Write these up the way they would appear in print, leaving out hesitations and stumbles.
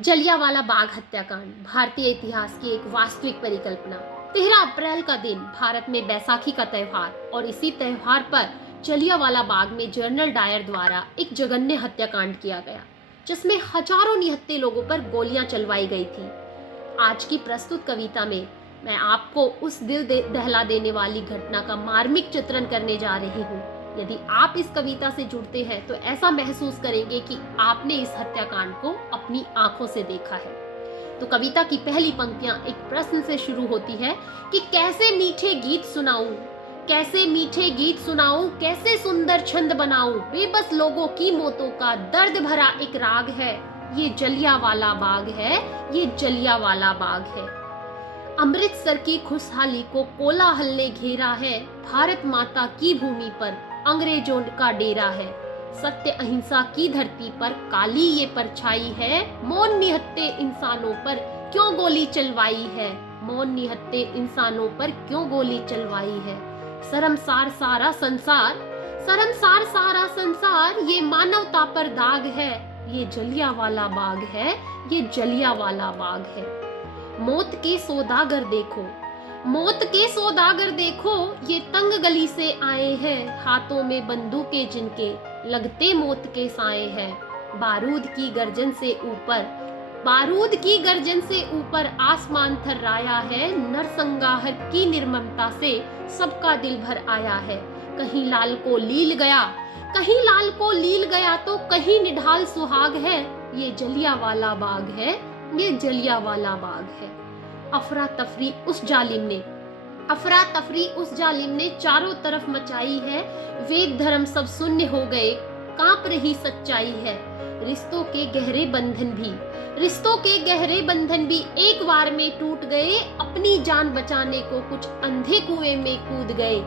जलियांवाला बाग हत्याकांड भारतीय इतिहास की एक वास्तविक परिकल्पना। 13 अप्रैल का दिन भारत में बैसाखी का त्यौहार, और इसी त्यौहार पर जलियांवाला बाग में जनरल डायर द्वारा एक जघन्य हत्याकांड किया गया, जिसमें हजारों निहत्थे लोगों पर गोलियां चलवाई गई थी। आज की प्रस्तुत कविता में मैं आपको उस दिल दहला देने वाली घटना का मार्मिक चित्रण करने जा रही हूँ। यदि आप इस कविता से जुड़ते हैं तो ऐसा महसूस करेंगे कि आपने इस हत्याकांड को अपनी आंखों से देखा है। तो कविता की पहली पंक्तियां एक प्रश्न से शुरू होती है कि कैसे मीठे गीत सुनाऊं, कैसे मीठे गीत सुनाऊं, कैसे सुंदर छंद बनाऊं, बेबस लोगों की मौतों का दर्द भरा एक राग है, ये जलियांवाला बाग है, ये जलियांवाला बाग है। अमृतसर की खुशहाली को कोलाहल ने घेरा है, भारत माता की भूमि पर अंग्रेजों का डेरा है। सत्य अहिंसा की धरती पर काली ये परछाई है, मौन निहत्थे इंसानों पर क्यों गोली चलवाई है, मौन निहत्थे इंसानों पर क्यों गोली चलवाई है। शर्मसार सारा संसार, शर्मसार सारा संसार, ये मानवता पर दाग है, ये जलियांवाला बाग है, ये जलियांवाला बाग है। मौत के सौदागर देखो, मौत के सौदागर देखो, ये तंग गली से आए हैं, हाथों में बंदूकें जिनके लगते मौत के साए हैं। बारूद की गर्जन से ऊपर, बारूद की गर्जन से ऊपर आसमान थर्राया है, नरसंहार की निर्ममता से सबका दिल भर आया है। कहीं लाल को लील गया, कहीं लाल को लील गया तो कहीं निढाल सुहाग है, ये जलियांवाला बाग है, ये जलियांवाला बाग है। अफरा तफरी उस जालिम ने, अफरा तफरी उस जालिम ने चारों तरफ मचाई है, वेद धर्म सब शून्य हो गए, कांप रही सच्चाई है। रिश्तों के गहरे बंधन भी, रिश्तों के गहरे बंधन भी एक बार में टूट गए, अपनी जान बचाने को कुछ अंधे कुएं में कूद गए।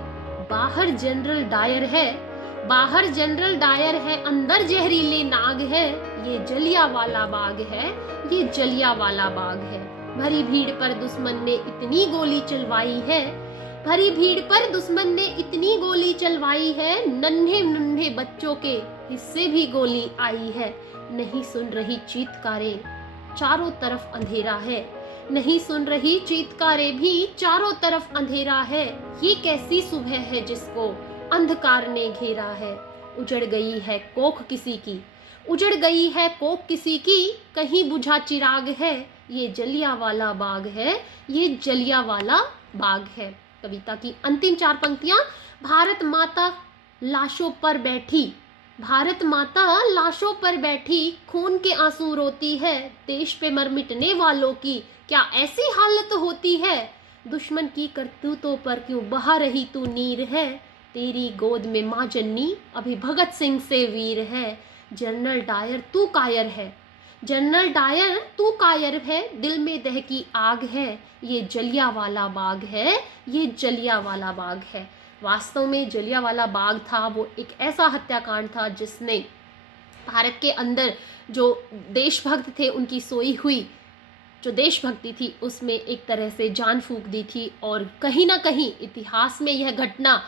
बाहर जनरल डायर है, बाहर जनरल डायर है, अंदर जहरीले नाग है, ये जलियांवाला बाग है, ये जलियांवाला बाग है। भरी भीड़ पर दुश्मन ने इतनी गोली चलवाई है, भरी भीड़ पर दुश्मन ने इतनी गोली चलवाई है, नन्हे नन्हे बच्चों के हिस्से भी गोली आई है। नहीं सुन रही चीत्कारें, चारों तरफ अंधेरा है, नहीं सुन रही चीत्कारें भी चारों तरफ अंधेरा है। ये कैसी सुबह है जिसको अंधकार ने घेरा है, उजड़ गई है कोख किसी की, उजड़ गई है कोख किसी की, कहीं बुझा चिराग है, ये जलियांवाला बाग है, ये जलियांवाला बाग है। कविता की अंतिम 4 पंक्तियां। भारत माता लाशों पर बैठी, भारत माता लाशों पर बैठी, खून के आंसू रोती है, देश पे मर मिटने वालों की क्या ऐसी हालत होती है। दुश्मन की करतूतों पर क्यों बहा रही तू नीर है, तेरी गोद में माँ जननी अभी भगत सिंह से वीर है। जनरल डायर तू कायर है, जनरल डायर तू कायर है, दिल में दहकी आग है, ये जलियांवाला बाग है, ये जलियांवाला बाग है। वास्तव में जलियांवाला बाग था वो एक ऐसा हत्याकांड था जिसने भारत के अंदर जो देशभक्त थे उनकी सोई हुई जो देशभक्ति थी उसमें एक तरह से जान फूंक दी थी। और कहीं ना कहीं इतिहास में यह घटना,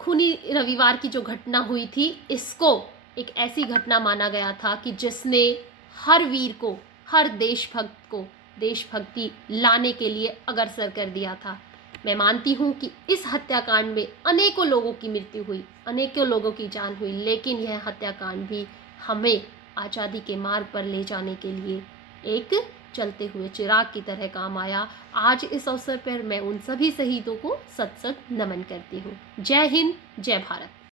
खूनी रविवार की जो घटना हुई थी, इसको एक ऐसी घटना माना गया था कि जिसने हर वीर को, हर देशभक्त को देशभक्ति लाने के लिए अग्रसर कर दिया था। मैं मानती हूँ कि इस हत्याकांड में अनेकों लोगों की मृत्यु हुई, अनेकों लोगों की जान हुई, लेकिन यह हत्याकांड भी हमें आज़ादी के मार्ग पर ले जाने के लिए एक चलते हुए चिराग की तरह काम आया। आज इस अवसर पर मैं उन सभी शहीदों को सत सत नमन करती हूँ। जय हिंद, जय भारत।